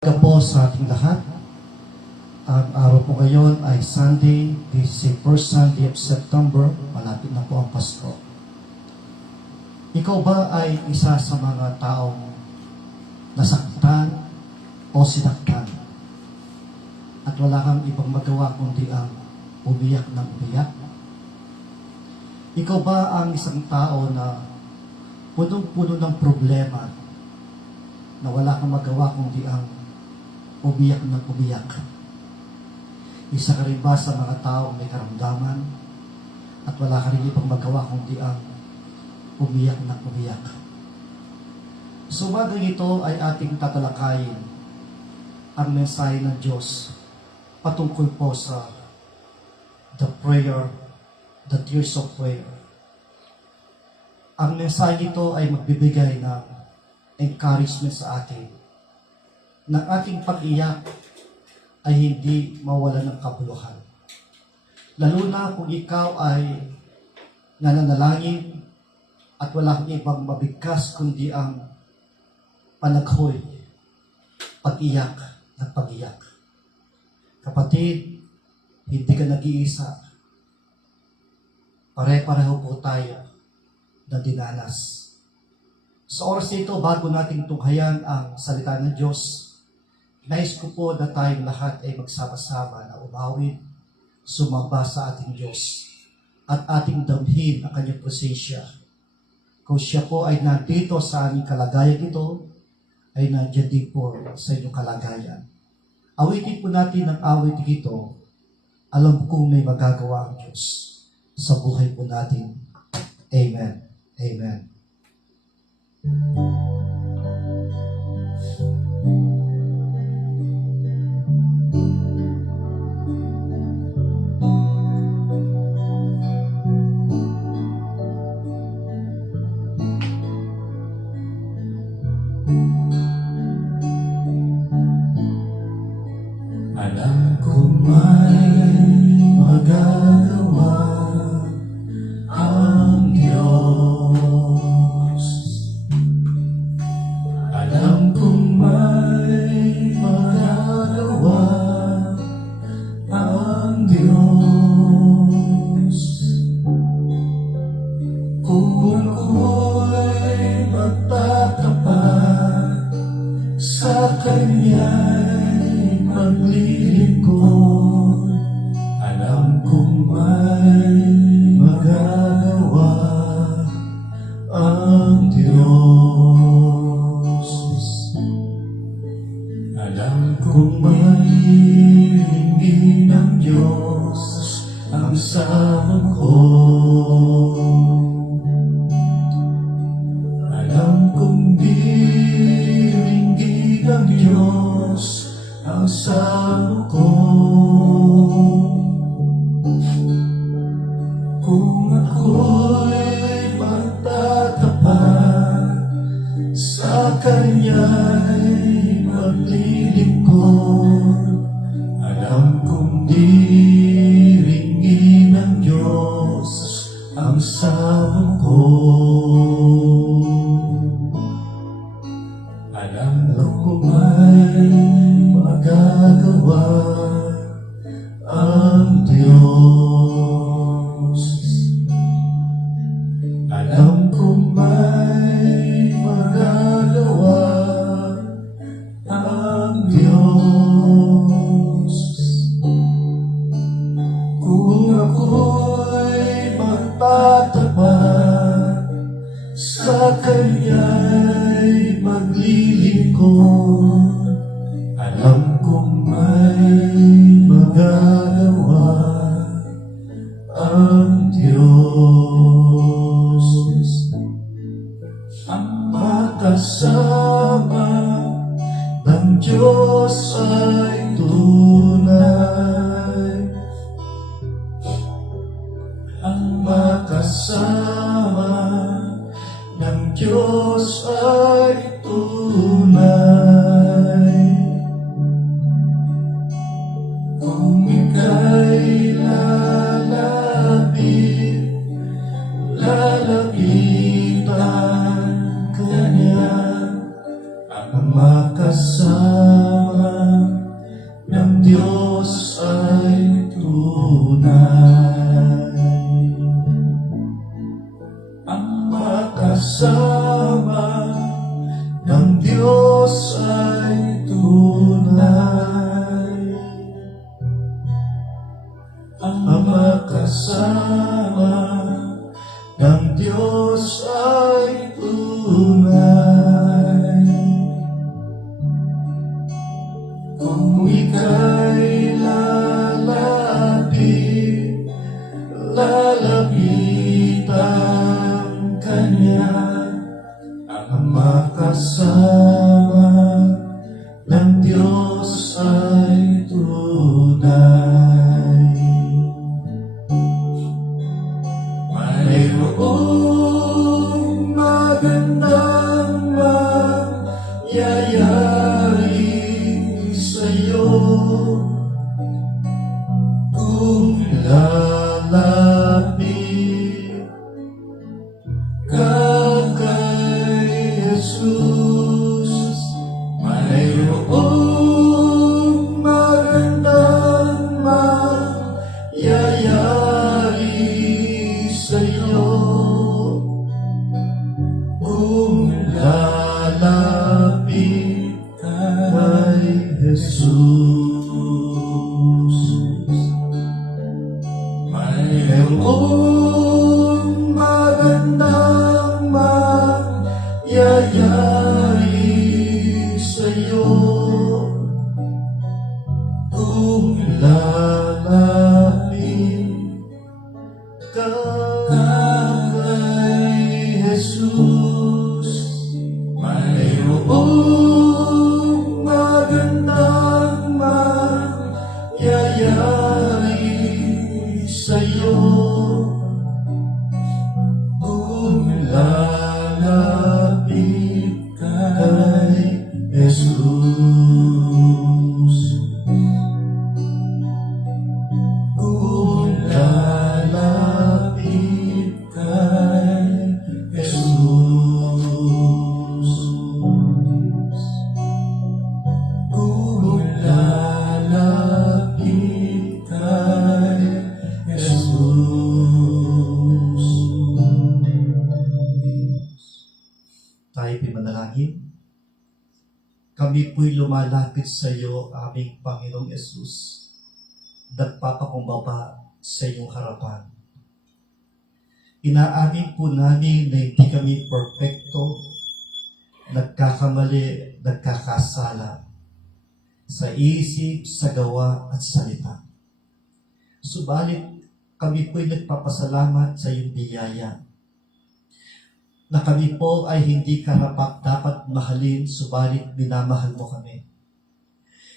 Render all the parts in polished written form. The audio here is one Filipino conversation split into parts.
Ka po sa ating lahat. Ang araw po ngayon ay Sunday, this is the first Sunday of September. Malapit na po ang Pasko. Ikaw ba ay isa sa mga taong nasaktan o sinaktan? At wala kang ibang magawa kundi ang umiyak ng umiyak? Ikaw ba ang isang tao na punong-puno ng problema na wala kang magawa kundi ang umiyak ng umiyak? Isa ka rin ba sa mga taong may karamdaman at wala ka rin ibang magawa kundi ang umiyak ng umiyak? So umagang ito ay ating tatalakayin ang mensahe ng Diyos patungkol po sa the prayer, the tears of prayer. Ang mensahe nito ay magbibigay ng encouragement sa atin na ating pag-iyak ay hindi mawala ng kabuluhan. Lalo na kung ikaw ay nananalangin at wala kang ibang mabigkas kundi ang panaghoy, pag-iyak ng pag-iyak. Kapatid, hindi ka nag-iisa. Pare-pareho po tayo na dinanas. Sa oras nito, bago nating tunghayan ang salita ng Diyos, nais ko po na tayong lahat ay magsama-sama na umawit, sumamba sa ating Diyos, at ating damhin ang kanyang presensya. Kung siya po ay nandito sa aming kalagayan ito, ay nandiyan din po sa inyong kalagayan. Awitin po natin ang awit ito. Alam kong may magagawa ang Diyos sa buhay po natin. Amen. Amen. Alam kong may magagawa ang Diyos. Alam kong may magagawa ang Diyos. Kung ako'y magtatapat sa Kanya'y maglilingkod, alam kong may magagawa ang Diyos. Alam kong may hiling ng Diyos ang sama ko. Alam kong diringgin ng Diyos ang sama ko. Kung ako'y magtatapat sa Kanya'y maglilingkod, alam kong diringgin ng Diyos ang sama ko. Alam ko may magagawa ang Diyos. Alam ko may magagawa ang Diyos. Kung ako'y magtatapat sa Kanya'y maglilingkod, alam kong may magagawa ang Diyos. Ang makasama ng Diyos ay tunay. Ang makasama ng Diyos ay tunay. Kung ika'y lalapitan ka niya, ang makasama Kung ika'y lalapitan kanya, ang makasama ng Diyos ay tunay. Mayroong magandang mangyayari sa'yo kung lalapit ka kay Jesus. Mayroong magandang mangyayari sa'yo kung lalapit kay Jesus. Mayroong magandang mangyayari sa'yo kung lalapit ka kay Jesus. Mayroong magandang mangyayari sa'yo kung lalapit kay Jesus. Kung lalapit kay Jesus. Kung lalapit kay Jesus. Tayo pimanalangin. Kami po'y lumalapit sa iyo, aming Panginoong Yesus. Nagpapakumbaba sa iyong harapan. Inaamin po namin na hindi kami perfecto, nagkakamali, nagkakasala sa isip, sa gawa at salita. Subalit kami po'y nagpapasalamat sa iyong biyaya na kami po ay hindi karapat dapat mahalin, subalit minamahal mo kami.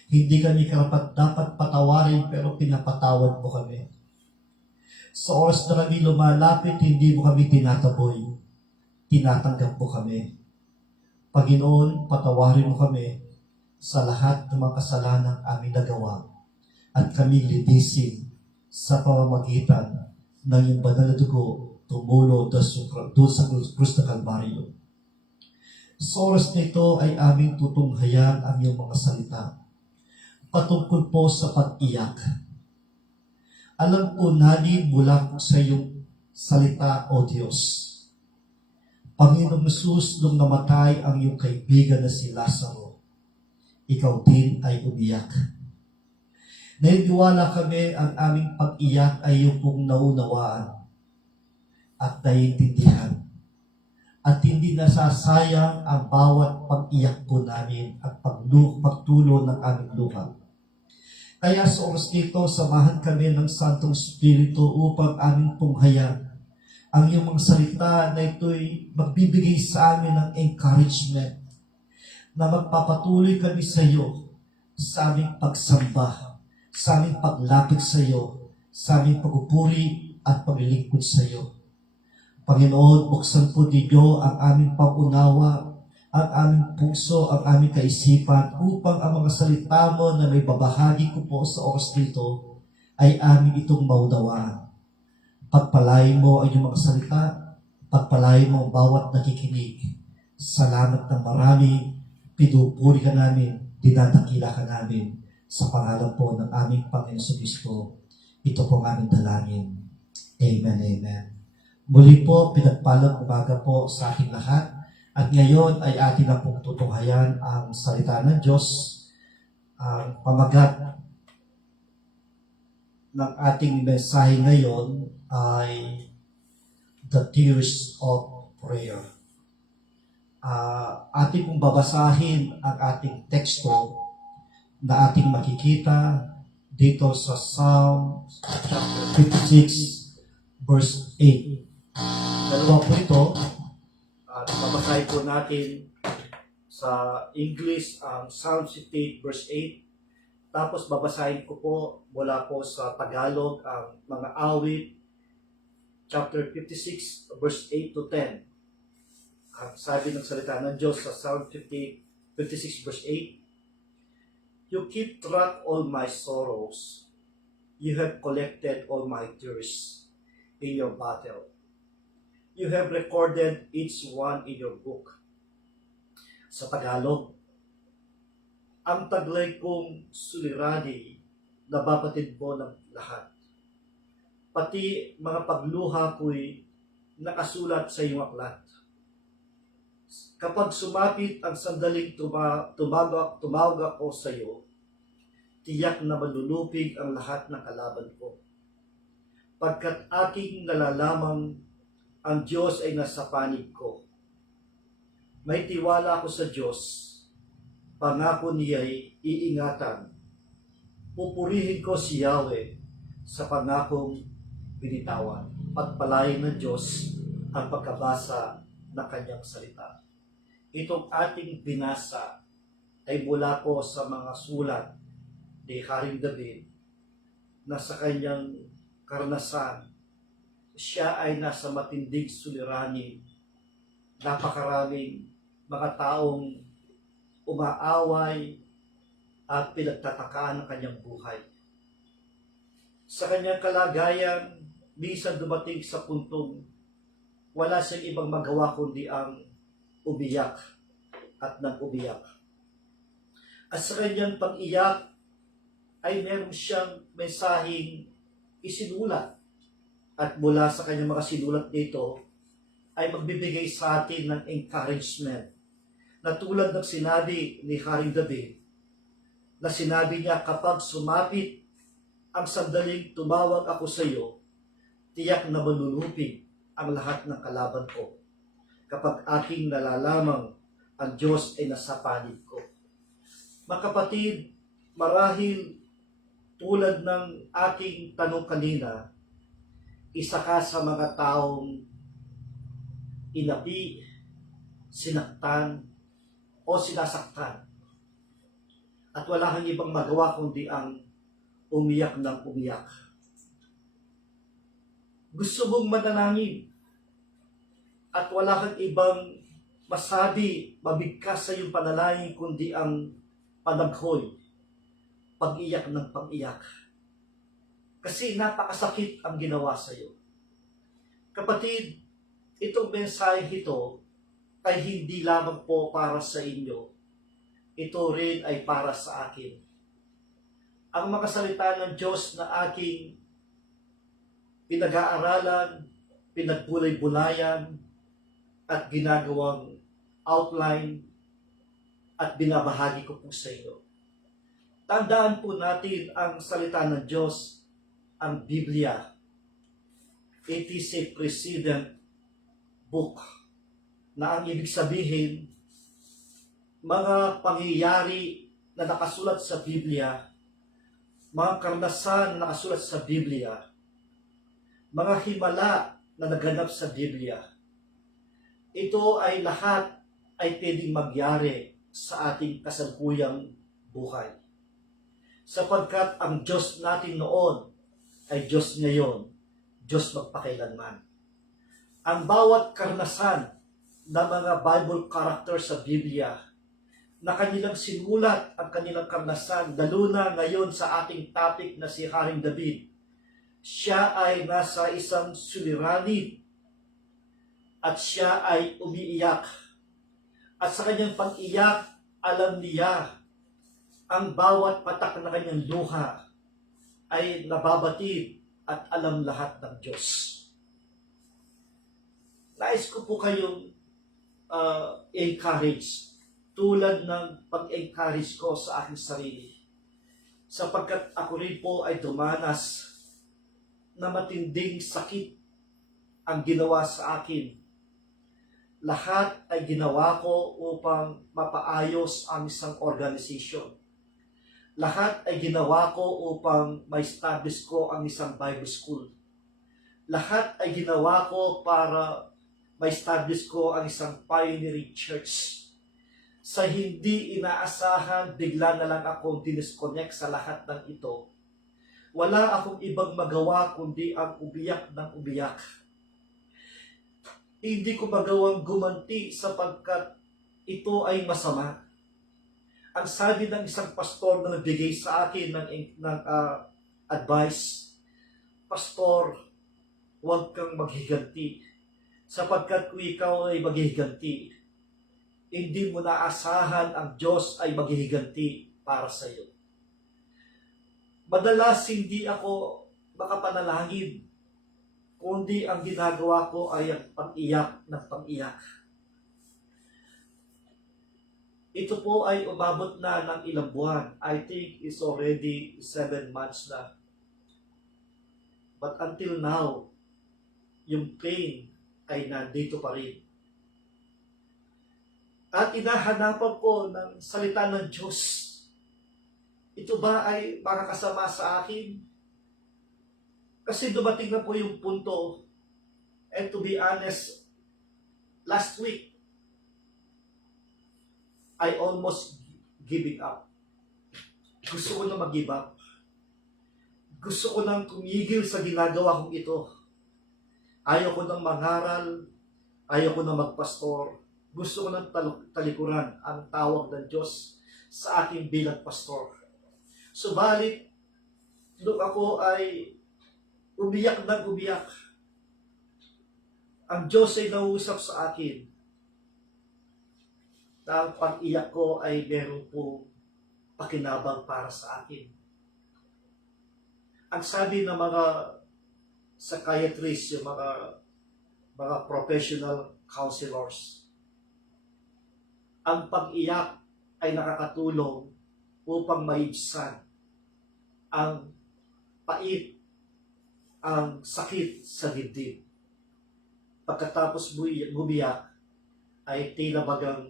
Hindi kami karapat dapat patawarin, pero pinapatawad mo kami. Sa oras na kami lumalapit, hindi mo kami tinataboy. Tinatanggap mo kami. Panginoon, patawarin mo kami sa lahat ng mga kasalanang aming nagawa at kami linisin sa pamamagitan ng iyong banal na dugo tumulo doon sa krus na Kalbaryo. Sa oras na ito ay aming tutunghayan ang iyong mga salita patungkol po sa pag-iyak. Alam po namin mula sa iyong salita, O Diyos. Panginoong Jesus, nung namatay ang iyong kaibigan na si Lazaro, ikaw din ay umiyak. Naniniwala kami ang aming pag-iyak ay iyong pong naunawaan at naiintindihan. At hindi nasasayang ang bawat pag-iyak po namin at pagtulo ng aming luha. Kaya sa oras dito, samahan kami ng Santong Espiritu upang aming tunghayan ang iyong mga salita na ito'y magbibigay sa amin ng encouragement na magpapatuloy kami sa iyo sa aming pagsamba, sa aming paglapit sa iyo, sa aming pagpupuri at paglilingkod sa iyo. Panginoon, buksan po ninyo ang aming pangunawa, ang aming puso, ang aming kaisipan upang ang mga salita mo na may babahagi ko po sa oras dito ay aming itong maunawaan. Pagpalain mo ang iyong mga salita, pagpalain mo ang bawat nakikinig. Salamat ng marami, pinupuri ka namin, dinadakila ka namin sa pangalan po ng aming Panginoon Kristo. Ito po ang aming dalangin. Amen, amen. Muli po, pinagpalang umaga po sa ating lahat. At ngayon ay atin na pong tutunghayan ang salita ng Diyos. Ang pamagat ng ating mensahe ngayon ay The Tears of Prayer. Ating pong babasahin ang ating teksto na ating makikita dito sa Psalm chapter 56 verse 8. Dalawa po ito at babasahin po natin sa English ang Psalm 58 verse 8. Tapos babasahin ko po mula po sa Tagalog ang mga awit chapter 56 verse 8 to 10. Ang sabi ng salita ng Diyos sa Psalm 56 verse 8, You keep track all my sorrows. You have collected all my tears in your bottle. You have recorded each one in your book. Sa Tagalog, ang taglay kong suliranin, nababatid mo ng lahat. Pati mga pagluha ko'y nakasulat sa iyong aklat. Kapag sumapit ang sandaling tumawag ako sa iyo, tiyak na malulupig ang lahat ng kalaban ko. Pagkat aking nalalamang ang Diyos ay nasa panig ko. May tiwala ako sa Diyos, pangako niya'y iingatan. Pupurihin ko si Yahweh sa pangakong binitawan. Pagpalain ng Diyos ang pagkabasa ng kanyang salita. Itong ating binasa ay mula po sa mga sulat ni Haring David na sa kanyang karanasan, siya ay nasa matinding suliranin. Napakaraming mga taong umaaway at pinagtatakaan ng kanyang buhay. Sa kanyang kalagayan, minsan dumating sa puntong wala siyang ibang magawa kundi ang umiyak at nag-umiyak. At sa kanyang pag-iyak ay meron siyang mensaheng isinulat. At mula sa kanyang mga sinulat nito ay magbibigay sa atin ng encouragement. Na tulad ng sinabi ni Haring David, na sinabi niya, kapag sumapit ang sandaling tumawag ako sa iyo, tiyak na malulupig ang lahat ng kalaban ko. Kapag aking nalalamang ang Diyos ay nasa panig ko. Mga kapatid, marahil tulad ng aking tanong kanina, isa ka sa mga taong inapi, sinaktan, o sinasaktan. At wala kang ibang magawa kundi ang umiyak ng umiyak. Gusto mong manalangin at wala kang ibang masabi, mabigkas sa iyong panalangin kundi ang panaghoy, pag-iyak ng pag-iyak. Kasi napakasakit ang ginawa sa iyo. Kapatid, itong mensahe ito ay hindi lamang po para sa inyo. Ito rin ay para sa akin. Ang mga salita ng Diyos na aking pinag-aaralan, pinagbulay-bulayan, at ginagawang outline at binabahagi ko po sa inyo. Tandaan po natin ang salita ng Diyos, ang Biblia. It is a precedent book na ang ibig sabihin, mga pangyayari na nakasulat sa Biblia, mga karanasan na nakasulat sa Biblia, mga himala na naganap sa Biblia, ito ay lahat ay pwedeng magyari sa ating kasalukuyang buhay. Sapagkat ang Diyos natin noon ay Diyos ngayon, Diyos magpakailanman. Ang bawat karanasan ng mga Bible character sa Biblia na kanilang sinulat ang kanilang karanasan, lalo na ngayon sa ating topic na si Haring David, siya ay nasa isang suliranin at siya ay umiiyak. At sa kanyang pag-iyak, alam niya ang bawat patak na kanyang luha ay nababatid at alam lahat ng Diyos. Nais ko po kayong encourage tulad ng pag-encourage ko sa aking sarili. Sapagkat ako rin po ay dumanas na matinding sakit ang ginawa sa akin. Lahat ay ginawa ko upang mapaayos ang isang organisasyon. Lahat ay ginawa ko upang ma-establish ko ang isang Bible school. Lahat ay ginawa ko para ma-establish ko ang isang pioneering church. Sa hindi inaasahan, bigla na lang akong dinisconnect sa lahat ng ito. Wala akong ibang magawa kundi ang umiyak ng umiyak. Hindi ko magawang gumanti sapagkat ito ay masama. Ang sabi ng isang pastor na nagbigay sa akin ng advice, Pastor, huwag kang maghiganti sapagkat kung ikaw ay maghiganti, hindi mo naasahan ang Diyos ay maghihiganti para sa iyo. Madalas hindi ako makapanalangin, kundi ang ginagawa ko ay ang pag-iyak ng pag-iyak. Ito po ay umabot na ng ilang buwan. I think it's already 7 months na. But until now, yung pain ay nandito pa rin. At inahanapan ko ng salita ng Diyos. Ito ba ay makakasama sa akin? Kasi dumating na po yung punto, and to be honest, last week, I almost giving up. Gusto ko na mag-give up. Gusto ko nang tumigil sa ginagawa kong ito. Ayaw ko nang mangaral, ayaw ko nang magpastor. Gusto ko nang talikuran ang tawag ng Diyos sa akin bilang pastor. Subalit, nung ako ay umiyak ng umiyak, ang Diyos ay nauusap sa akin na ang pag-iyak ko ay meron po pakinabang para sa akin. Ang sabi ng mga psychiatrists, yung mga professional counselors, ang pag-iyak ay nakakatulong upang maibsan ang pait, ang sakit sa dibdib. Pagkatapos bumiyak, ay tila bagang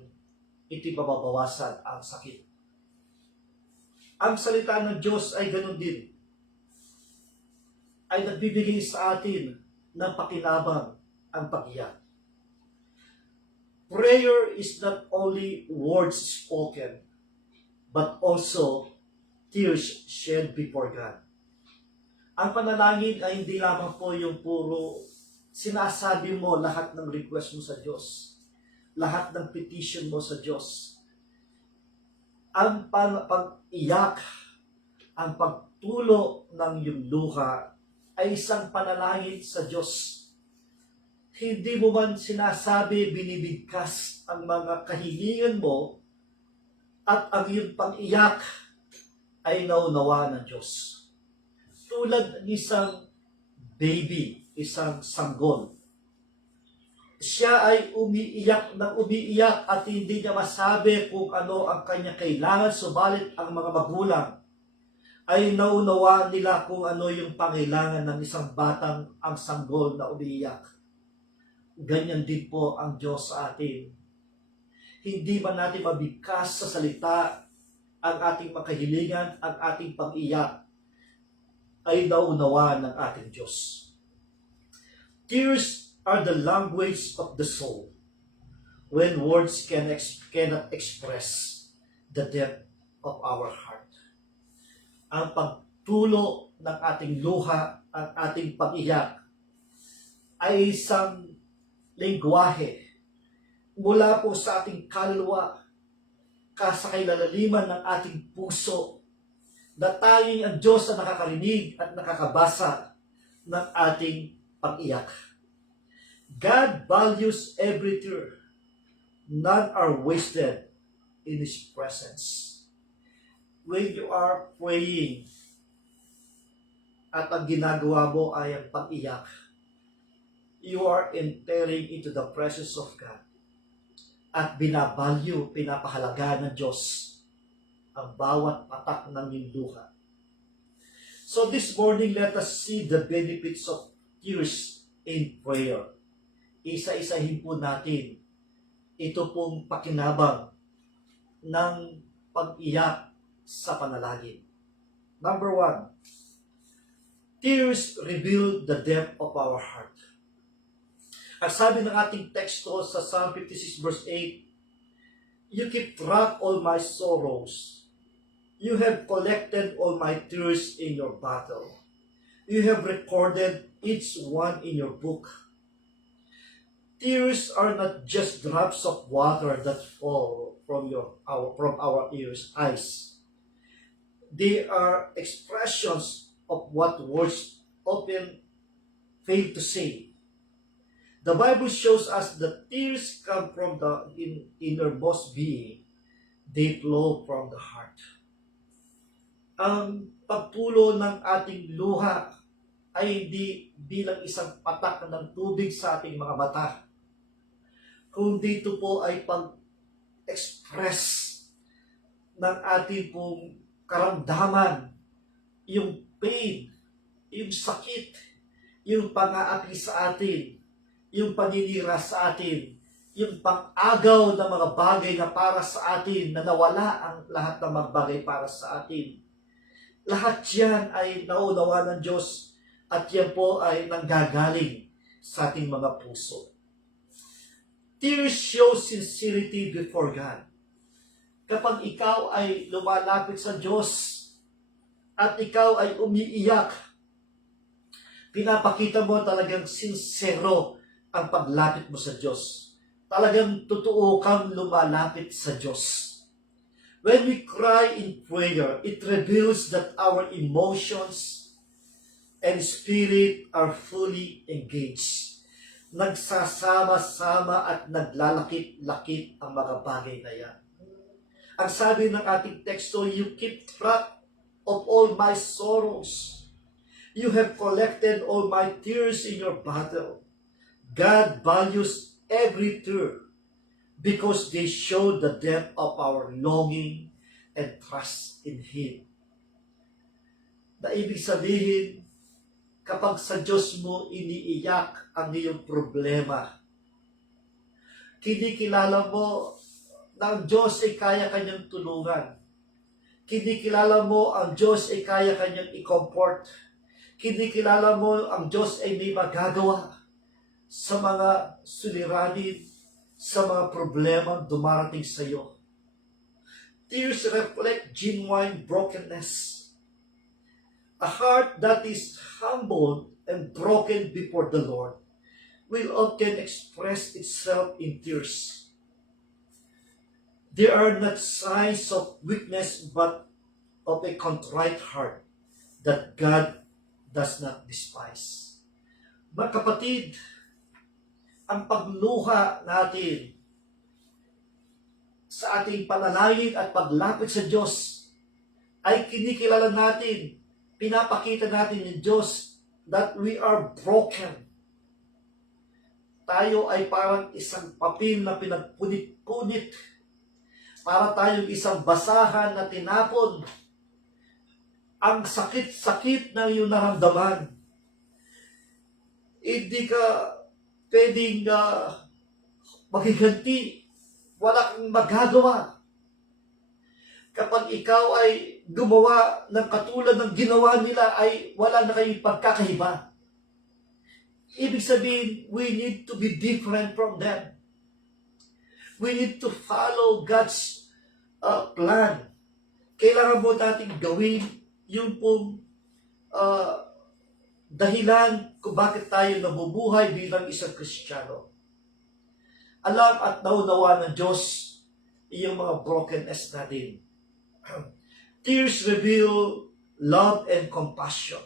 iti mababawasan ang sakit. Ang salita ng Diyos ay ganun din. Ay nagbibigay sa atin ng pakinabang ang pag-iyak. Prayer is not only words spoken, but also tears shed before God. Ang panalangin ay hindi lamang po yung puro sinasabi mo lahat ng request mo sa Diyos, lahat ng petition mo sa Diyos. Ang pag-iyak, ang pagtulo ng iyong luha ay isang panalangin sa Diyos. Hindi mo man sinasabi, binibigkas ang mga kahilingan mo at ang iyong pag-iyak ay naunawa ng Diyos. Tulad ng isang baby, isang sanggol. Siya ay umiiyak ng umiiyak at hindi niya masabi kung ano ang kanya kailangan, subalit ang mga magulang ay naunawa nila kung ano yung pangailangan ng isang batang ang sanggol na umiiyak. Ganyan din po ang Diyos sa atin. Hindi man natin mabigkas sa salita ang ating makahilingan, ang ating pag-iyak, ay naunawa ng ating Diyos. Tears are the language of the soul when words cannot express the depth of our heart. Ang pagtulo ng ating luha, ang ating pag-iyak, ay isang lengguwahe mula po sa ating kaluluwa, sa kailalaliman ng ating puso, na tayong ang Diyos na nakakarinig at nakakabasa ng ating pag-iyak. God values every tear. None are wasted in His presence. When you are praying at ang ginagawa mo ay ang pag-iyak, you are entering into the presence of God at binabalyo, pinapahalaga ng Diyos ang bawat patak ng iyong luha. So this morning, let us see the benefits of tears in prayer. Isa-isahin po natin ito pong pakinabang ng pag-iyak sa panalangin. Number 1, tears reveal the depth of our heart. Ang sabi ng ating teksto sa Psalm 56 verse 8, you keep track all my sorrows. You have collected all my tears in your bottle. You have recorded each one in your book. Tears are not just drops of water that fall from our eyes. They are expressions of what words often fail to say. The Bible shows us that tears come from the innermost being. They flow from the heart. Ang pagtulo ng ating luha ay hindi bilang isang patak ng tubig sa ating mga mata, kundi ito po ay pag-express ng ating pong karamdaman, yung pain, yung sakit, yung pang-aapi sa atin, yung paninira sa atin, yung pang-agaw ng mga bagay na para sa atin, na nawala ang lahat ng mga bagay para sa atin. Lahat yan ay naunawa ng Diyos at yan po ay nanggagaling sa ating mga puso. Tears show sincerity before God. Kapag ikaw ay lumalapit sa Diyos at ikaw ay umiiyak, pinapakita mo talagang sincero ang paglapit mo sa Diyos. Talagang totoo kang lumalapit sa Diyos. When we cry in prayer, it reveals that our emotions and spirit are fully engaged. Nagsasama-sama at naglalakit-lakit ang mga bagay na yan. Ang sabi ng ating teksto, you keep track of all my sorrows. You have collected all my tears in your bottle. God values every tear because they show the depth of our longing and trust in Him. Na ibig sabihin, kapag sa Diyos mo iniiyak ang iyong problema, kinikilala mo na ang Diyos ay kaya kanyang tulungan. Kinikilala mo ang Diyos ay kaya kanyang i-comfort. Kinikilala mo ang Diyos ay may magagawa sa mga suliranin, sa mga problema dumarating sa iyo. Tears reflect genuine brokenness. A heart that is humbled and broken before the Lord will often express itself in tears. They are not signs of weakness but of a contrite heart that God does not despise. Mga kapatid, ang pagluha natin sa ating panalangin at paglapit sa Diyos ay kinikilala natin, pinapakita natin ng Diyos that we are broken. Tayo ay parang isang papel na pinagpunit-punit. Para tayong isang basahan na tinapon. Ang sakit-sakit ng iyong naramdaman. Hindi ka pwedeng maghiganti. Wala kang magagawa. Kapag ikaw ay gumawa ng katulad ng ginawa nila, ay wala na kayong pagkakahiba. Ibig sabihin, we need to be different from them. We need to follow God's plan. Kailangan mo natin gawin yung pong dahilan kung bakit tayo nabubuhay bilang isang Kristiyano. Alam at naunawa ng Diyos yung mga brokenness natin. Tears reveal love and compassion.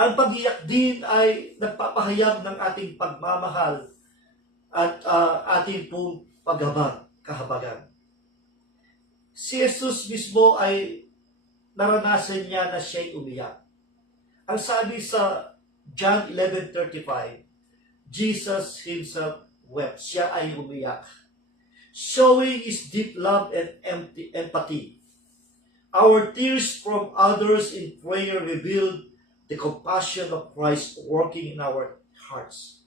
Ang pag-iyak din ay nagpapahayag ng ating pagmamahal at ating pong kahabagan. Si Jesus mismo ay naranasan niya na siya'y umiyak. Ang sabi sa John 11:35, Jesus himself wept. Siya ay umiyak. Showing his deep love and empathy. Our tears from others in prayer revealed the compassion of Christ working in our hearts.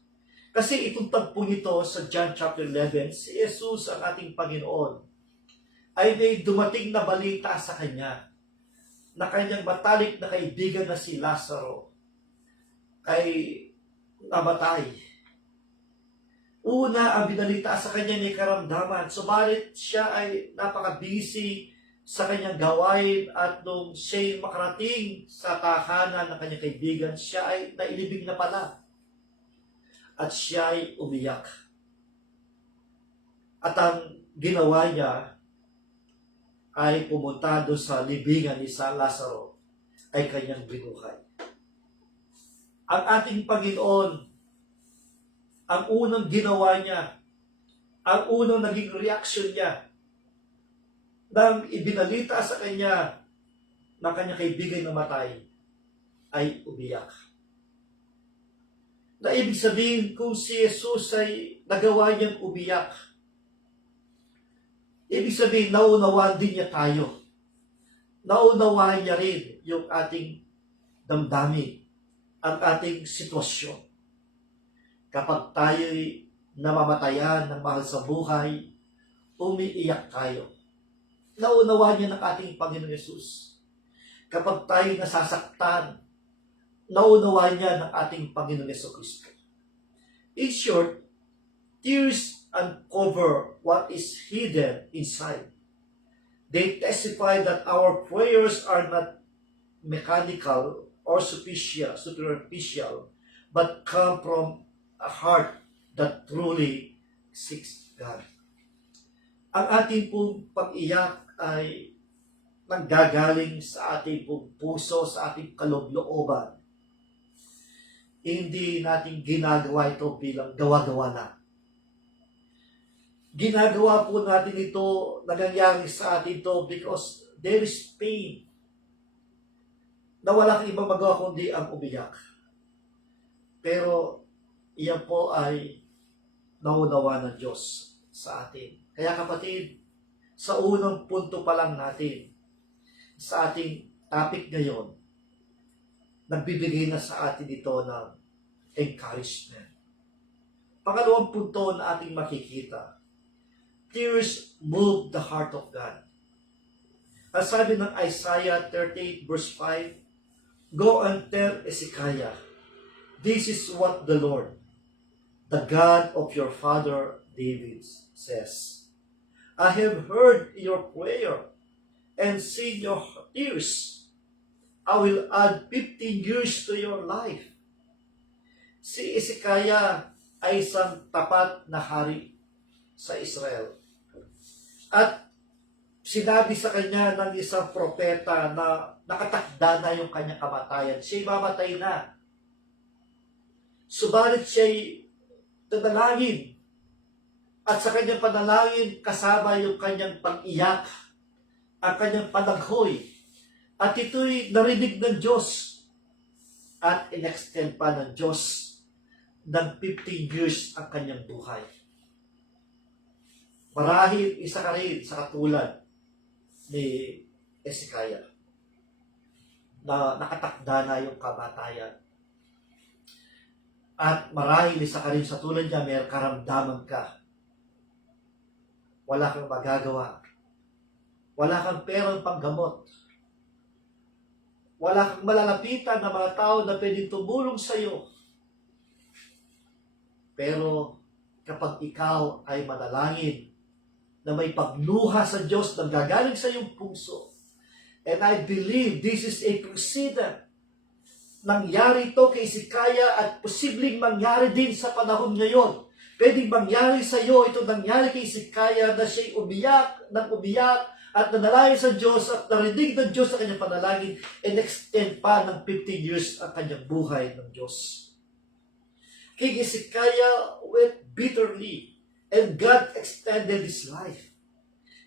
Kasi itong tagpong ito sa John chapter 11, si Jesus ang ating Panginoon ay may dumating na balita sa kanya na kanyang matalik na kaibigan na si Lazaro ay namatay. Una, ang binalita sa kanya ni karamdaman, subalit siya ay napaka-busy sa kanyang gawain at nung siya'y makarating sa tahanan ng kanyang kaibigan, siya ay nailibing na pala at siya ay umiyak. At ang ginawa niya ay pumunta doon sa libingan ni San Lazaro ay kanyang binuhay. Ang ating Panginoon, ang unang ginawa niya, ang unang naging reaksyon niya, nang ibinalita sa kanya na kanyang kaibigan na matay, ay umiyak. Na ibig sabihin, kung si Jesus ay nagawa niyang umiyak, ibig sabihin, naunawaan din niya tayo. Naunawaan niya rin yung ating damdamin, ang ating sitwasyon. Kapag tayo'y namamatayan ng mahal sa buhay, umiiyak tayo. Naunawaan niya ng ating Panginoon Yesus. Kapag tayo'y nasasaktan, naunawaan niya ng ating Panginoon Yesus. In short, tears uncover what is hidden inside. They testify that our prayers are not mechanical or superficial, but come from a heart that truly seeks God. Ang ating pong pag-iyak ay nanggagaling sa ating pong puso, sa ating kaloob-looban. Hindi natin ginagawa ito bilang gawa-gawa na. Ginagawa po natin ito, nangyayari sa atin ito because there is pain na wala kang ibang magawa kundi ang umiyak. Pero iyan po ay naunawa ng Diyos sa atin. Kaya kapatid, sa unang punto pa lang natin, sa ating topic ngayon, nagbibigay na sa atin ito ng encouragement. Pangalawang punto na ating makikita, tears move the heart of God. Ang sabi ng Isaiah 38 verse 5, go and tell Hezekiah, this is what the Lord, the God of your father David says. I have heard your prayer and seen your tears. I will add 15 years to your life. Si Hezekiah ay isang tapat na hari sa Israel. At sinabi sa kanya ng isang propeta na nakatakda na yung kanyang kamatayan. Siya'y mamatay na. Subalit siya'y nanalangin. At sa kanyang panalangin, kasama yung kanyang pag-iyak, ang kanyang panaghoy. At ito'y narinig ng Diyos. At in-extend pa ng Diyos ng 15 years ang kanyang buhay. Marahil isa ka rin sa katulad ni Hezekiah na nakatakda na yung kamatayan. At marahil isa ka rin sa tulad niya, may karamdaman ka. Wala kang magagawa. Wala kang perang panggamot. Wala kang malalapitan na mga tao na pwedeng tumulong sa iyo. Pero kapag ikaw ay manalangin na may pagluha sa Diyos na gagaling sa iyong puso, and I believe this is a precedent. Nangyari ito kay Hezekiah at posibleng mangyari din sa panahon ngayon. Pwedeng mangyari sa iyo ito nangyari kay Hezekiah na siya'y umiyak at nanalangin sa Diyos at narinig ng Diyos sa kanyang panalangin and extend pa ng 15 years ang kanyang buhay ng Diyos. King Hezekiah wept bitterly and God extended his life.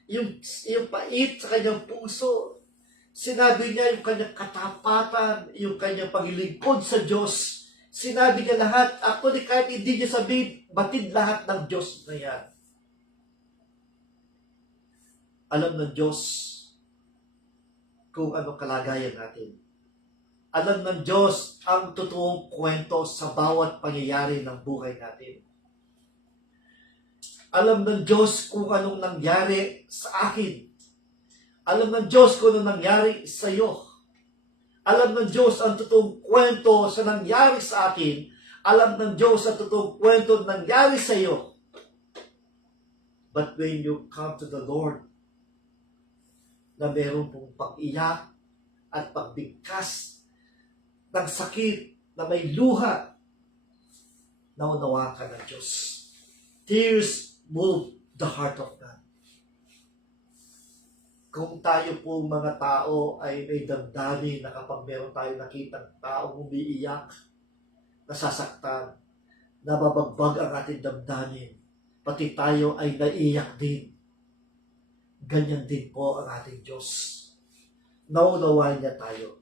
Yung pait sa kanyang puso, sinabi niya yung kanyang katapatan, yung kanyang paglilingkod sa Diyos. Sinabi niya lahat, ako ni kahit hindi niya sabihin, batid lahat ng Diyos na yan. Alam ng Diyos kung anong kalagayan natin. Alam ng Diyos ang totoong kwento sa bawat pangyayari ng buhay natin. Alam ng Diyos kung anong nangyari sa akin Alam ng Diyos kung ano nangyari sa iyo. Alam ng Diyos ang totoong kwento sa nangyari sa akin. Alam ng Diyos ang totoong kwento na nangyari sa iyo. But when you come to the Lord, na meron pong pag-iyak at pagbigkas ng sakit na may luha, naunawa ka ng Diyos. Tears move the heart of God. Kung tayo po mga tao ay may damdamin na kapag meron tayo nakitang taong umiiyak, nasasaktan, nababagbag ang ating damdamin, pati tayo ay naiiyak din. Ganyan din po ang ating Diyos. Naunawain niya tayo.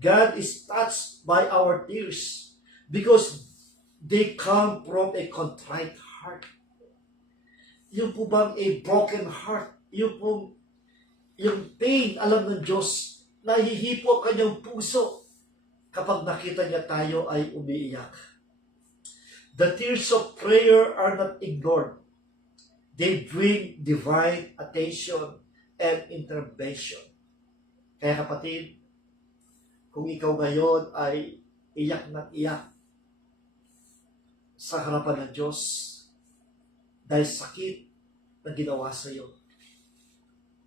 God is touched by our tears because they come from a contrite heart. Yung po bang a broken heart, yung pain, alam ng Diyos, nahihipo ang kanyang puso kapag nakita niya tayo ay umiiyak. The tears of prayer are not ignored. They bring divine attention and intervention. Kaya kapatid, kung ikaw ngayon ay iyak na iyak sa harapan ng Diyos dahil sakit na ginawa sa iyo,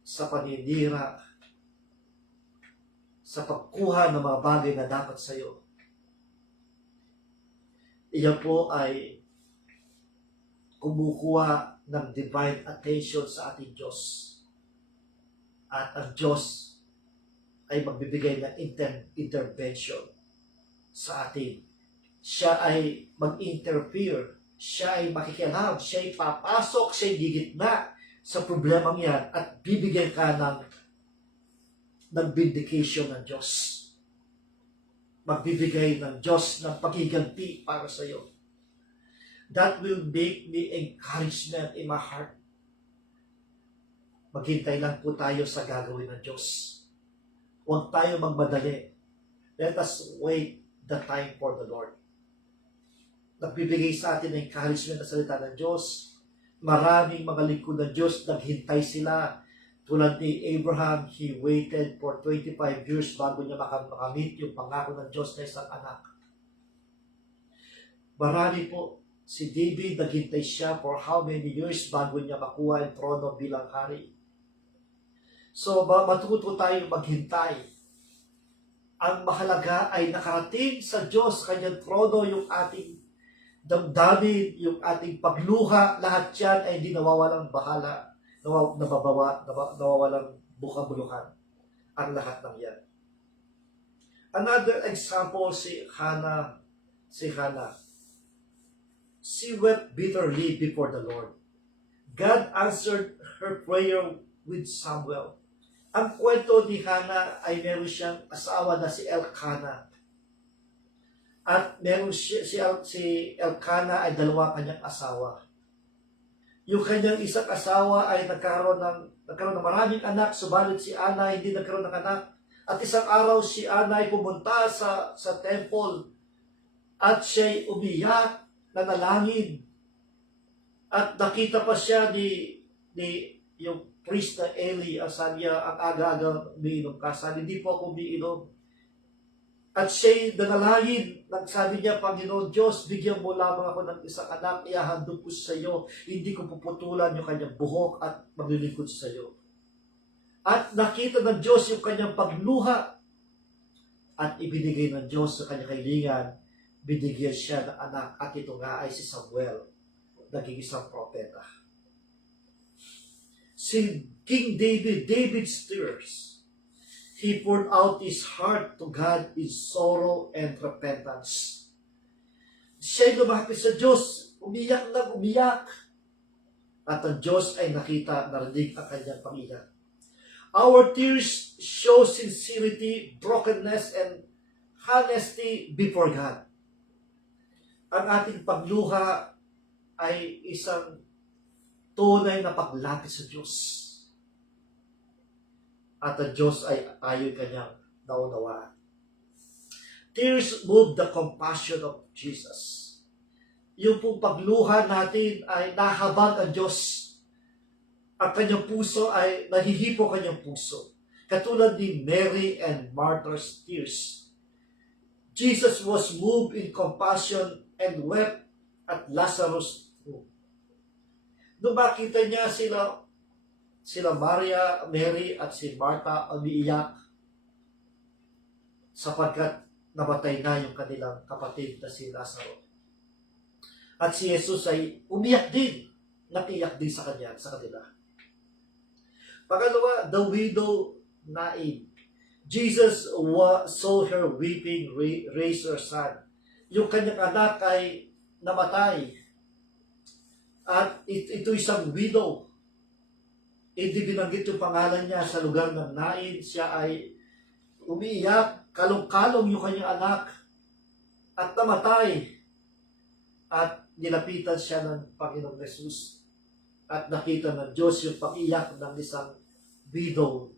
sa paninira, sa pagkuha ng mga bagay na dapat sa iyo, iyan po ay kumukuha ng divine attention sa ating Diyos. At ang Diyos ay magbibigay ng intervention sa atin. Siya ay mag-interfere, siya ay makikialam, siya ay papasok, siya ay gigitna sa problemang yan at bibigyan ka ng vindication ng Diyos. Magbibigay ng Diyos ng pagiganti para sa iyo. That will make me encouragement in my heart. Maghintay lang po tayo sa gagawin ng Diyos. Huwag tayo magmadali. Let us wait the time for the Lord. Nagbibigay sa atin ng encouragement na salita ng Diyos. Maraming mga lingkod ng Diyos, naghintay sila. Tulad ni Abraham, he waited for 25 years bago niya makamit yung pangako ng Diyos na isang anak. Marami po, si David, naghintay siya for how many years bago niya makuha ang trono bilang hari. So, matuto tayong maghintay. Ang mahalaga ay nakarating sa Diyos, kanyang trono, yung ating damdamin, yung ating pagluha, lahat yan ay hindi nawawalang bahala, nawawalang bukang-bulukan. Ang lahat ng yan. Another example, si Hannah. She wept bitterly before the Lord. God answered her prayer with Samuel. Ang kwento ni Hannah ay meron siyang asawa na si Elkanah. At meron si Elkanah ay dalawa kanyang asawa. Yung kanyang isang asawa ay nagkaroon ng maraming anak, subalit si Ana hindi nagkaroon ng anak. At isang araw si Ana ay pumunta sa temple at siya'y umiyak, nanalangin. At nakita pa siya ni yung priest na Eli, ang sabi niya, ang aga-aga umiinom ka. Sabi, hindi po ako umiinom. At siya'y nanalangin, sabi niya, Panginoon Diyos, bigyan mo lamang ako ng isang anak, ihahandog ko sa iyo. Hindi ko puputulan yung kanyang buhok at maglilingkod sa iyo. At nakita ng Diyos yung kanyang pagluha at ibinigay ng Diyos sa kanyang kailingan, binigyan siya ng anak at ito nga ay si Samuel, naging isang propeta. Si King David's tears. He poured out his heart to God in sorrow and repentance. Siya'y lumapit sa Diyos, umiyak na umiyak. At ang Diyos ay nakita, narinig ang kanyang pag-iyak. Our tears show sincerity, brokenness, and honesty before God. Ang ating pagluha ay isang tunay na paglapit sa Diyos. At ang Diyos ay ayon kanyang naunawaan. Tears move the compassion of Jesus. Yung pong pagluha natin ay nahabag ang Diyos. ang kanyang puso ay nahihipo kanyang puso. Katulad ni Mary and Martha's tears. Jesus was moved in compassion and wept at Lazarus' tomb. Nung makita niya sila Mary at si Martha umiiyak sapagkat namatay na yung kanilang kapatid na si Lazaro. At si Jesus ay umiyak din, nakiyak din sa kanila. Pangalawa, the widow Nain. Jesus saw her weeping, raise her son. Yung kanyang anak ay namatay. At ito isang widow. Hindi binanggit yung pangalan niya sa lugar ng Nain. Siya ay umiiyak, kalong-kalong yung kanyang anak. At namatay. At nilapitan siya ng Panginoong Jesus. At nakita ng Diyos yung pag-iyak ng isang widow.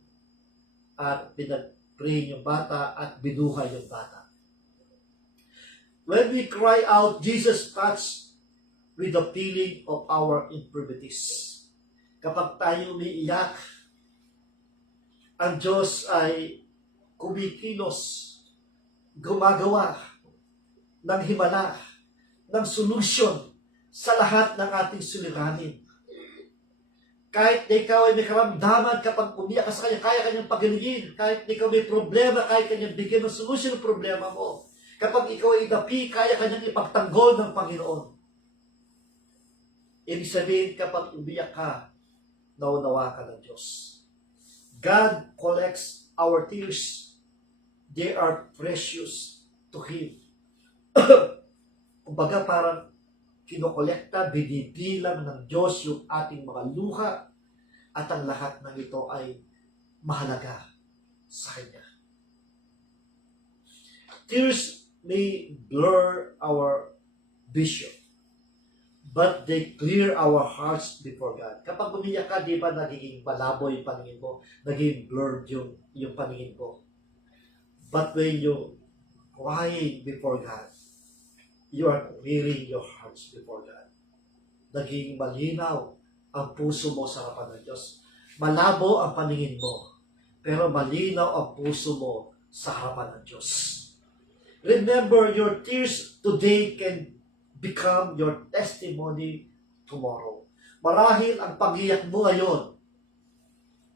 At pinag-pray yung bata at binuhay yung bata. When we cry out, Jesus touched with the feeling of our infirmities. Kapag tayo umiiyak, ang Diyos ay kumikilos, gumagawa ng himala, ng solusyon sa lahat ng ating suliranin. Kahit ikaw ay may karamdaman, kapag umiyak ka sa Kanya, kaya Kanyang pagalingin. Kahit ikaw may problema, kaya Kanyang bigyan ng solusyon ng problema mo. Kapag ikaw ay dapi, kaya Kanyang ipagtanggol ng Panginoon. Ibig sabihin, kapag umiyak ka, naunawa ka ng Diyos. God collects our tears. They are precious to Him. Kumbaga parang kinokolekta, binibilang ng Diyos yung ating mga luha at ang lahat ng ito ay mahalaga sa Kanya. Tears may blur our vision, but they clear our hearts before God. Kapag umiyak ka, di ba nagiging malabo yung paningin mo? Nagiging blurred yung paningin mo. But when you crying before God, you are clearing your hearts before God. Naging malinaw ang puso mo sa harapan ng Diyos. Malabo ang paningin mo, pero malinaw ang puso mo sa harapan ng Diyos. Remember, your tears today can become your testimony tomorrow. Marahil ang pag-iyak mo ngayon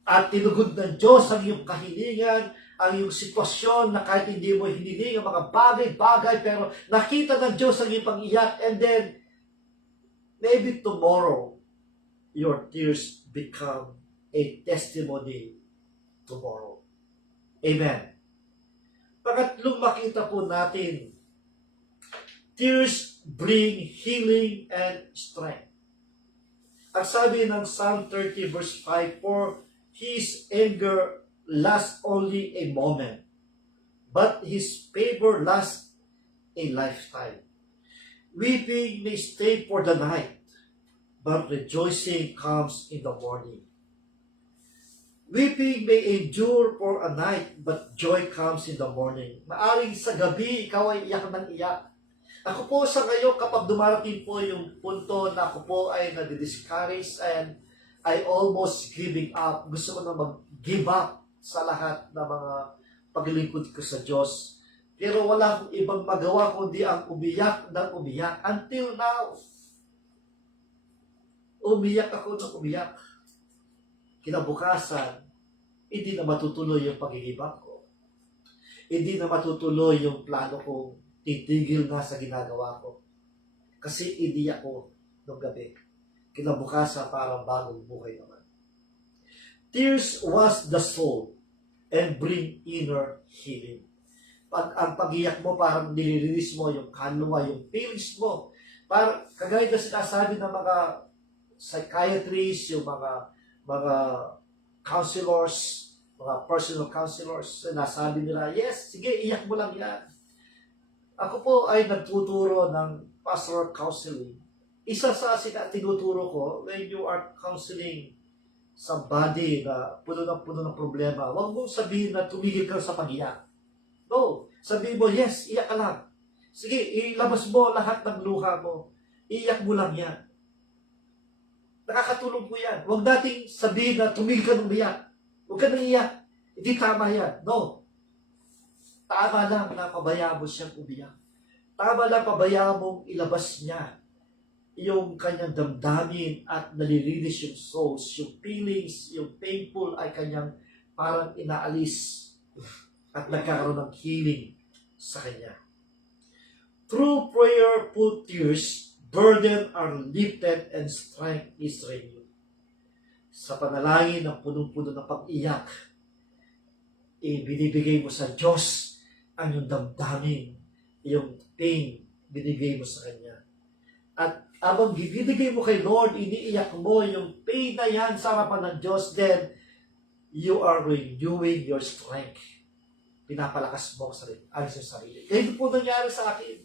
at tinugod ng Diyos ang iyong kahilingan, ang iyong sitwasyon na kahit hindi mo hiniling ang mga bagay-bagay, pero nakita ng Diyos ang iyong pag-iyak, and then maybe tomorrow your tears become a testimony tomorrow. Amen. Pangatlong makita po natin, tears bring healing and strength. Ang sabi ng Psalm 30 verse 5, for His anger lasts only a moment, but His favor lasts a lifetime. Weeping may stay for the night, but rejoicing comes in the morning. Weeping may endure for a night, but joy comes in the morning. Maaring sa gabi, ikaw ay iyak ng iyak. Ako po sa ngayon, kapag dumarating po yung punto na ako po ay nadi-discourage and I almost giving up, gusto ko na mag-give up sa lahat ng mga paglilingkod ko sa Diyos. Pero wala akong ibang magawa kundi ang umiyak ng umiyak. Until now, umiyak ako ng umiyak. Kinabukasan, hindi na matutuloy yung pag-give up ko. Hindi na matutuloy yung plano kong titigil nga sa ginagawa ko. Kasi hindi ako nung gabi. Kinabukasan, parang bagong buhay naman. Tears wash the soul and bring inner healing. Ang pag-iyak mo, parang nililinis mo yung kaluluwa, yung feelings mo. Parang kagaya na sinasabi ng mga psychiatrists, yung mga counselors, mga personal counselors, sinasabi nila, yes, sige, iyak mo lang yan. Ako po ay nagtuturo ng pastoral counseling. Isa sa tinuturo ko, when you are counseling somebody na puno ng problema, huwag mong sabihin na tumigil ka sa pag-iyak. No, sabihin mo, yes, iyak ka lang. Sige, ilabas mo lahat ng luha mo. Iyak mo lang yan. Nakakatulong po yan. Huwag nating sabihin na tumigil ka ng umiyak. Huwag ka nang iyak. Hindi tama yan. No. Tama lang na pabayaan mo siyang umiyak. Tama lang pabayaan mong ilabas niya yung kanyang damdamin at nalilinis yung souls, yung feelings, yung painful ay kanyang parang inaalis at nagkakaroon ng healing sa kanya. Through prayerful tears, burden are lifted and strength is renewed. Sa panalangin ng punong-puno ng pag-iyak, binibigay mo sa Diyos ang iyong damdamin, iyong pain, binibigay mo sa Kanya. At abang binibigay mo kay Lord, iniiyak mo yung pain na yan sa harapan ng Diyos, then you are renewing your strength. Pinapalakas mo ang sarili. Kaya ito po nangyari sa akin.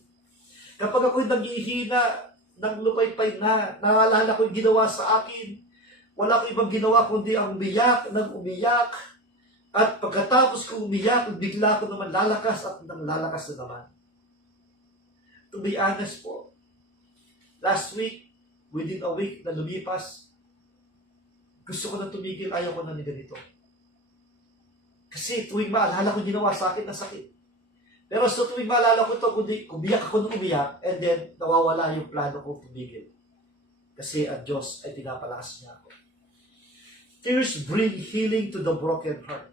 Kapag ako'y naghihina, nang lupay-pay na, naalala ko yung ginawa sa akin, wala ko ibang ginawa kundi ang umiyak, nang umiyak, at pagkatapos kong umiyak, bigla ko naman lalakas at nang lalakas na naman. To be honest po, last week, within a week na lumipas, gusto ko na tumigil, ayaw ko na ni ganito. Kasi tuwing maalala ko ginawa sa akin, nasakit. Pero sa tuwing maalala ko ito, kundi umiyak ako nung umiyak, and then nawawala yung plano kong tumigil. Kasi ang Diyos ay pinapalakas niya ako. Tears bring healing to the broken heart.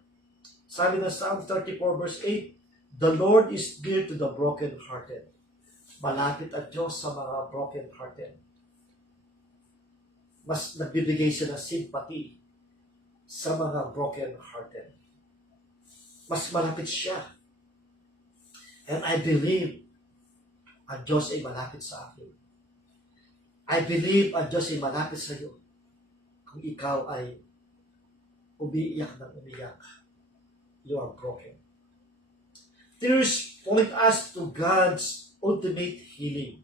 Sabi ng Psalm 34 verse 8, the Lord is near to the broken-hearted. Malapit ang Diyos sa mga broken-hearted. Mas nagbibigay siya ng sympathy sa mga broken-hearted. Mas malapit siya. And I believe ang Diyos ay malapit sa akin. I believe ang Diyos ay malapit sa iyo. Kung ikaw ay umiiyak ng umiiyak, you are broken. Tears point us to God's ultimate healing.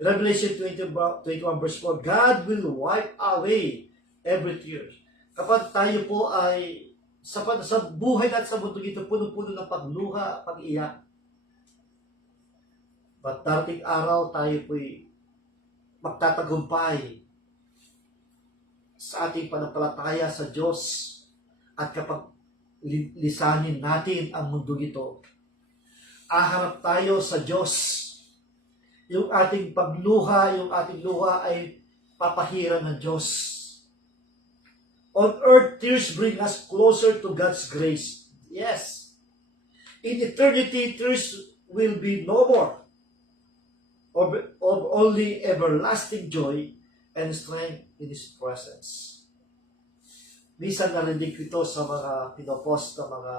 Revelation 21 verse 4, God will wipe away every tear. Kapag tayo po ay sa buhay natin sa mundo ito, puno-puno ng pagluha, pag-iyak. But darating araw tayo po'y magtatagumpay sa ating panampalataya sa Diyos. At kapag lisanin natin ang mundo ito, aharap tayo sa Diyos. Yung ating pagluha, yung ating luha ay papahiran ng Diyos. On earth, tears bring us closer to God's grace. Yes. In eternity, tears will be no more. Of only everlasting joy and strength in His presence. Minsan narinig ito sa mga pinopost ng mga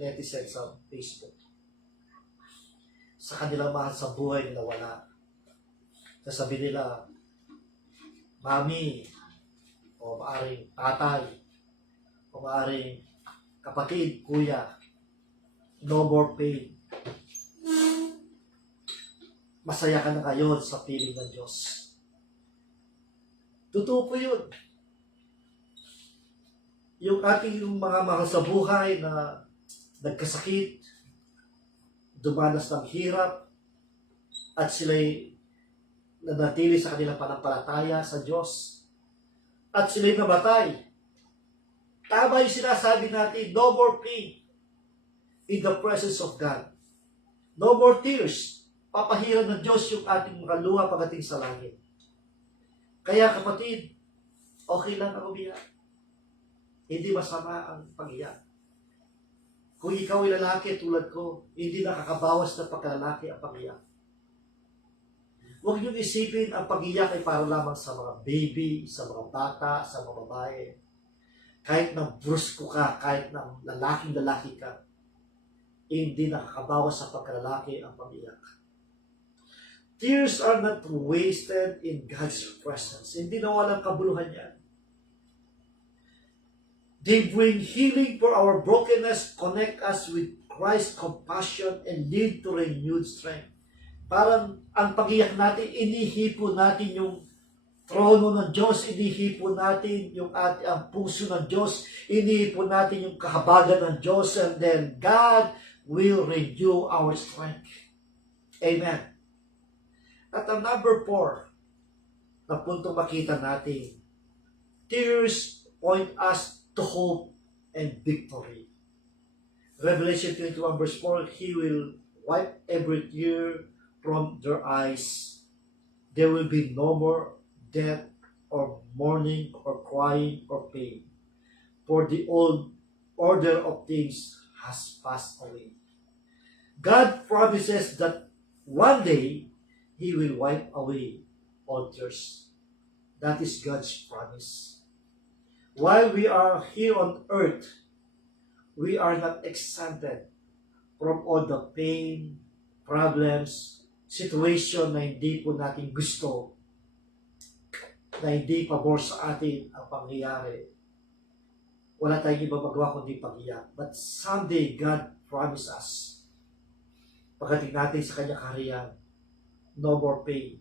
netizen sa Facebook. Sa kanilang mahal sa buhay na wala. Sasabi nila, mami, o maaring tatay, o maaring kapatid, kuya, no more pain. Masaya ka na ngayon sa piling ng Diyos. Totoo po yun. Yung ating mga mahal sa buhay na nagkasakit, dumanas ng hirap, at sila'y nanatili sa kanilang panampalataya sa Diyos, at sila'y namatay. Tama yung sinasabi natin, no more pain in the presence of God. No more tears. Papahiran ng Diyos yung ating mga luha pagdating sa langit. Kaya kapatid, okay lang ang umiyak. Hindi masama ang pag-iyak. Kung ikaw ay lalaki tulad ko, hindi nakakabawas na pagkalalaki ang pag-iyak. Huwag niyong isipin ang pag-iyak ay para lamang sa mga baby, sa mga bata, sa mga babae. Kahit na brusko ka, kahit na lalaking-lalaki ka, hindi nakakabawas sa pagkalalaki ang pag-iyak. Tears are not wasted in God's presence. Hindi nawalang kabuluhan yan. They bring healing for our brokenness, connect us with Christ's compassion, and lead to renewed strength. Parang ang pag-iyak natin, inihipon natin yung trono ng Diyos, inihipon natin yung ang puso ng Diyos, inihipon natin yung kahabagan ng Diyos, and then God will renew our strength. Amen. At ang number 4, na puntong makita natin. Tears point us to hope and victory. Revelation 21 verse 4, He will wipe every tear from their eyes. There will be no more death or mourning or crying or pain, for the old order of things has passed away. God promises that one day He will wipe away all tears. That is God's promise. While we are here on earth, we are not exempted from all the pain, problems, situation na hindi po natin gusto, na hindi pabor sa atin ang pangyayari. Wala tayong ibang magawa kundi pag-iyak. But someday, God promised us, pagdating natin sa kanyang kaharian, no more pain,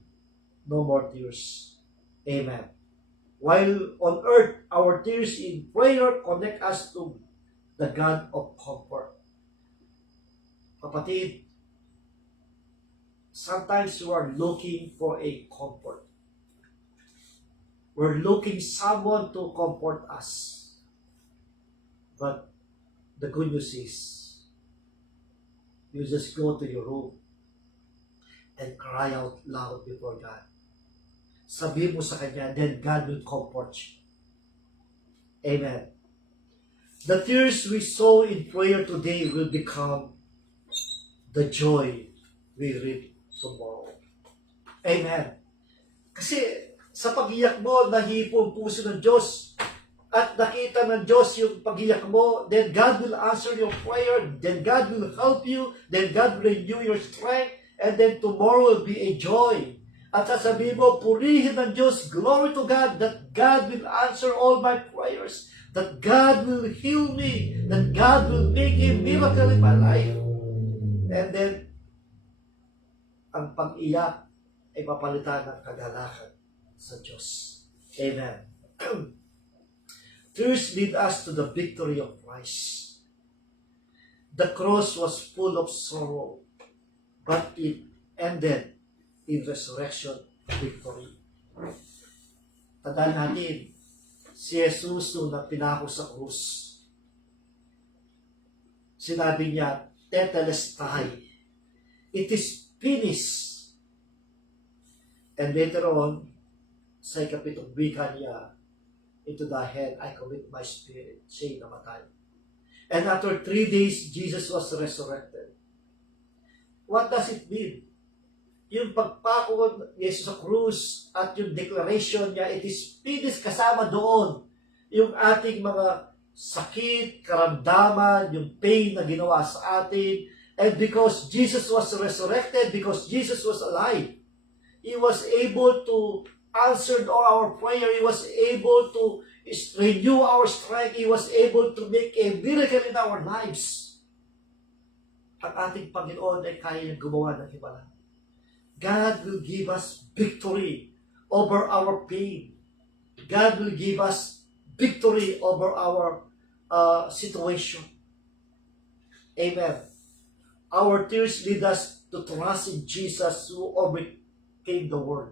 no more tears. Amen. While on earth, our tears in prayer connect us to the God of comfort. Kapatid, sometimes you are looking for a comfort. We're looking someone to comfort us. But the good news is, you just go to your room and cry out loud before God. Sabihin mo sa Kanya, then God will comfort you. Amen. The tears we sow in prayer today will become the joy we reap tomorrow. Amen. Kasi sa pag-iyak mo, nahipo ang puso ng Diyos at nakita ng Diyos yung pag-iyak mo, then God will answer your prayer, then God will help you, then God will renew your strength, and then tomorrow will be a joy. At sasabihin mo, purihin ng Diyos, glory to God, that God will answer all my prayers, that God will heal me, that God will make a miracle in my life. And then, ang pag-iyak ay papalitan ng kagalakan sa Diyos. Amen. Tears lead us to the victory of Christ. The cross was full of sorrow, but it ended in resurrection victory. Tandaan natin, si Jesus nung pinako sa krus, sinabi niya, tetelestai, it is finished. And later on, sa ikapitong wika niya, into the hand I commit my spirit, siya'y namatay. And after 3 days, Jesus was resurrected. What does it mean? Yung pagpako ni Jesus sa krus at yung declaration niya, it is finished, kasama doon yung ating mga sakit, karamdaman, yung pain na ginawa sa atin. And because Jesus was resurrected, because Jesus was alive, He was able to answer all our prayer. He was able to renew our strength. He was able to make a miracle in our lives. Ang ating Panginoon ay kaya niyang gumawa ng himala. God will give us victory over our pain. God will give us victory over our situation. Amen. Our tears lead us to trust in Jesus who overcame the world.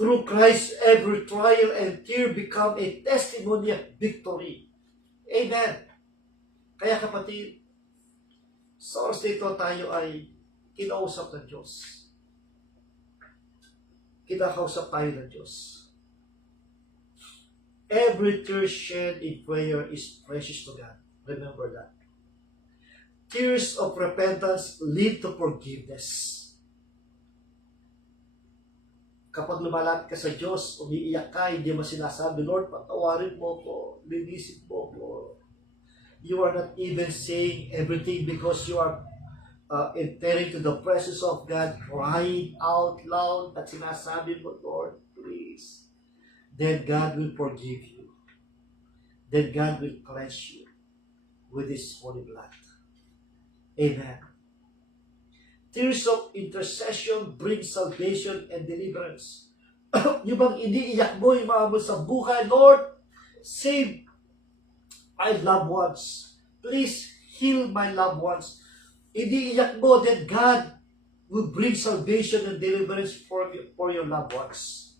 Through Christ, every trial and tear become a testimony of victory. Amen. Kaya kapatid, sa oras dito tayo ay kinausap ng Diyos. Kinakausap tayo ng Diyos. Every tear shed in prayer is precious to God. Remember that. Tears of repentance lead to forgiveness. Kapag lumalapit ka sa Diyos, umiiyak ka, hindi mo sinasabi, Lord, patawarin mo ko, linisin mo ko. You are not even saying everything because you are entering to the presence of God, crying out loud at sinasabi mo, Lord, please. Then God will forgive you. Then God will cleanse you with His holy blood. Amen. Tears of intercession bring salvation and deliverance. Yung bang iniiyak mo, yung mga mo sa buhay, Lord, save my loved ones. Please heal my loved ones. Iniiyak mo, then God will bring salvation and deliverance for your loved ones.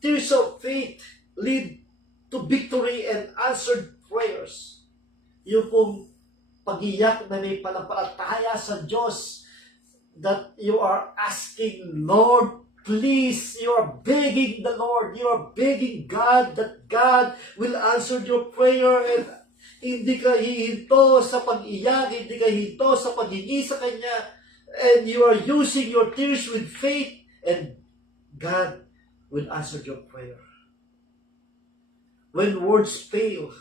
Tears of faith lead to victory and answered prayers. Yung pong pag-iyak na may panampalataya sa Diyos, that you are asking, Lord, please, you are begging the Lord, you are begging God that God will answer your prayer, and hindi ka hihinto sa pag-iyak, hindi ka hihinto sa paghingi sa Kanya, and you are using your tears with faith, and God will answer your prayer. When words fail,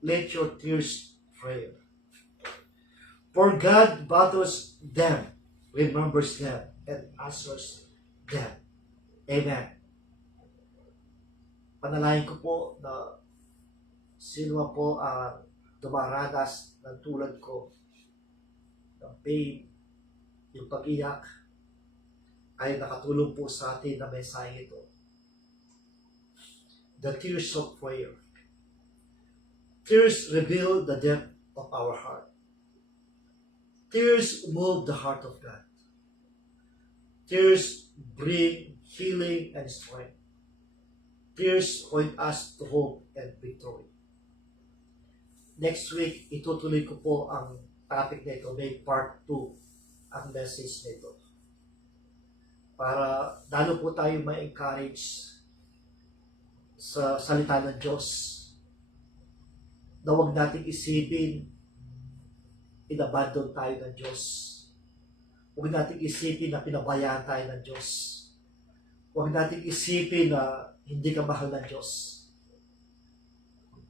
let your tears fail. For God bothers them, remembers them, and answers them. Amen. Panalangin ko po na sino man po ang dumaranas ng tulad ko, ng pain, yung pag-iyak, ay nakatulong po sa atin na mensahe ito. The tears of prayer. Tears reveal the depth of our heart. Tears move the heart of God. Tears bring healing and strength. Tears point us to hope and victory. Next week, itutuloy ko po ang topic na ito, may part 2 ang message na ito. Para lalo po tayo ma-encourage sa salita ng Diyos na huwag nating isipin inabandon tayo ng Diyos. Huwag nating isipin na pinabayaan tayo ng Diyos. Huwag nating isipin na hindi ka mahal ng Diyos.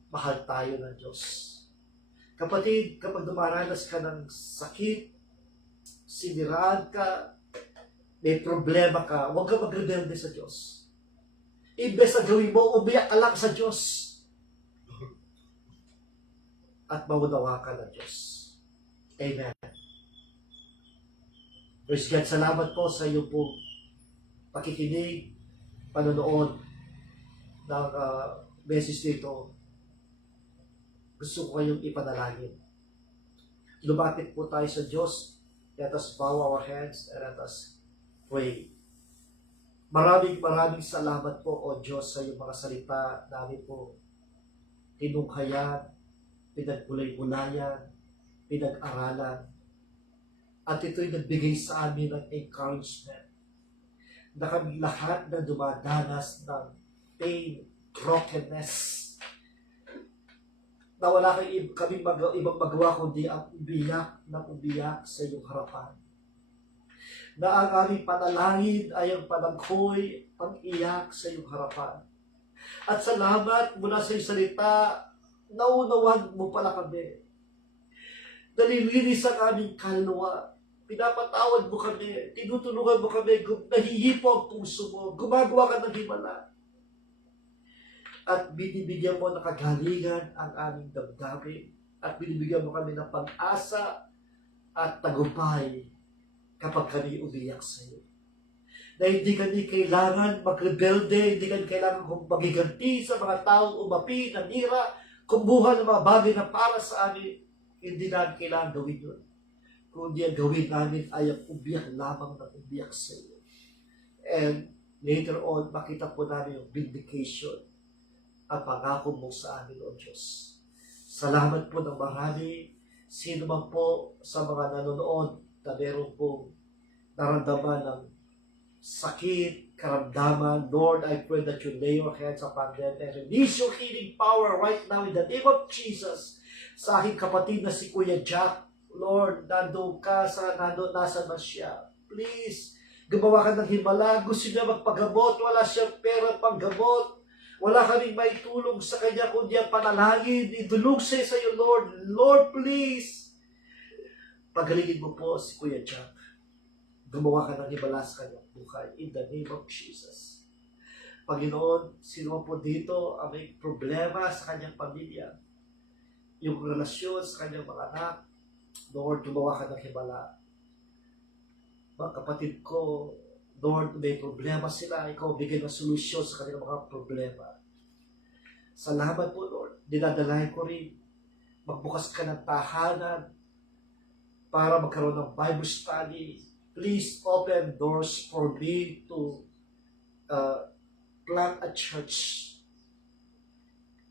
Mahal tayo ng Diyos. Kapatid, kapag dumaranas ka ng sakit, siniraan ka, may problema ka, huwag ka magrebelde sa Diyos. Imbes na gawin mo, umiyak ka lang sa Diyos. At maunawa ka ng Diyos. Amen. Praise God, salamat po sa iyo po pakikinig, panonood ng message dito. Gusto ko kayong ipanalangin. Lumapit po tayo sa Diyos. Let us bow our heads and let us pray. Maraming salamat po, O Diyos, sa iyong mga salita namin po. Tinunghayan, pinagkulay-kulayan, pinag-aralan. At ito'y nagbigay sa amin ng encouragement na kami lahat na dumadanas ng pain, brokenness, na wala kaming ibang magawa kundi ang umiyak sa iyong harapan. Na ang aming panalangin ay ang panaghoy, pag-iyak sa iyong harapan. At salamat mula sa iyong salita, naunawan mo pala kami. Nalilinis ang aming kaluluwa. Pinapatawad mo kami. Tinutulungan mo kami. Nahihipo ang puso mo. Gumagawa ka ng himala. At binibigyan mo ng kagalingan ang aming damdamin. At binibigyan mo kami ng pag-asa at tagumpay kapag kami umiyak sa iyo. Na hindi kami kailangan magrebelde, hindi kami kailangan magiganti sa mga taong umapi, nanira, kumuha ng mga bagay na para sa amin. Hindi namin kailangan gawin yun. Kundi ang gawin namin ay ang umiyak lamang ng umiyak sa iyo. And later on, makita po namin yung vindication ang pangako mo sa amin, O Diyos. Salamat po ng marami. Sino man po sa mga nanonood na meron pong naramdaman ng sakit, karamdaman, Lord, I pray that you lay your hands upon them and release your healing power right now in the name of Jesus. Sa aking kapatid na si Kuya Jack, Lord, nandun nasa man siya. Please, gumawa ka ng himala. Gusto niya magpagamot, wala siyang pera panggamot. Wala kaming maitulong sa kanya kundi ang panalangin. Idulog siya sa iyo, Lord. Lord, please. Pagalingin mo po si Kuya Jack. Gumawa ka ng himala sa kanyang buhay. In the name of Jesus. Panginoon, sino po dito ang may problema sa kanyang pamilya? Yung relasyon sa kanyang mga anak, Lord, gumawa ka ng himala. Mga kapatid ko, Lord, may problema sila, ikaw bigay ng solusyon sa kanilang mga problema. Salamat po, Lord. Dinadalahin ko rin, magbukas ka ng tahanan para magkaroon ng Bible study. Please open doors for me to plant a church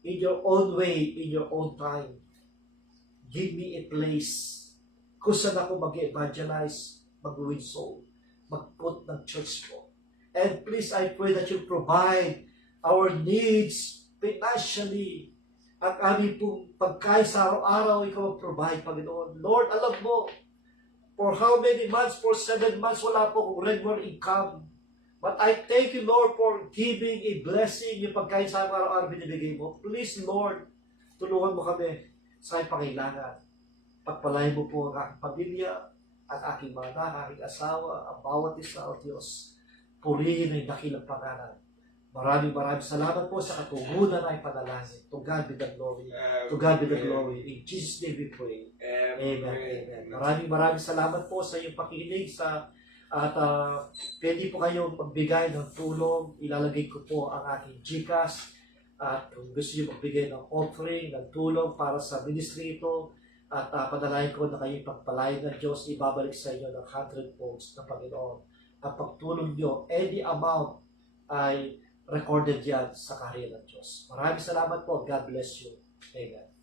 in your own way, in your own time. Give me a place kung saan ako mag-evangelize, mag-win soul, mag-put ng church mo. And please, I pray that you provide our needs financially. Ang aming pong pagkain sa araw-araw, ikaw mag-provide, Panginoon. Lord, alam mo, for how many months? For 7 months, wala po akong regular income. But I thank you, Lord, for giving a blessing, yung pagkain sa araw-araw binibigay mo. Please, Lord, tulungan mo kami sa aking pangailangan. Pagpalain mo po ang aking pamilya, ang aking mga anak, aking asawa, ang bawat isa, O Diyos. Purihin ang dakilang pangalan. Maraming salamat po sa katugunan ay panalangin. To God be the glory. To God be the glory. In Jesus' name we pray. Amen. Amen. Maraming salamat po sa iyong pakikinig at pwede po kayong magbigay ng tulong. Ilalagay ko po ang aking GCash. At kung gusto niyo magbigay ng offering, ng tulong para sa ministry ito, at padalahin ko na kayong pagpalain ng Diyos, ibabalik sa inyo ng 100 folds ng Panginoon. At pagtulong nyo, any amount ay recorded yan sa kaharian ng Diyos. Maraming salamat po. God bless you. Amen.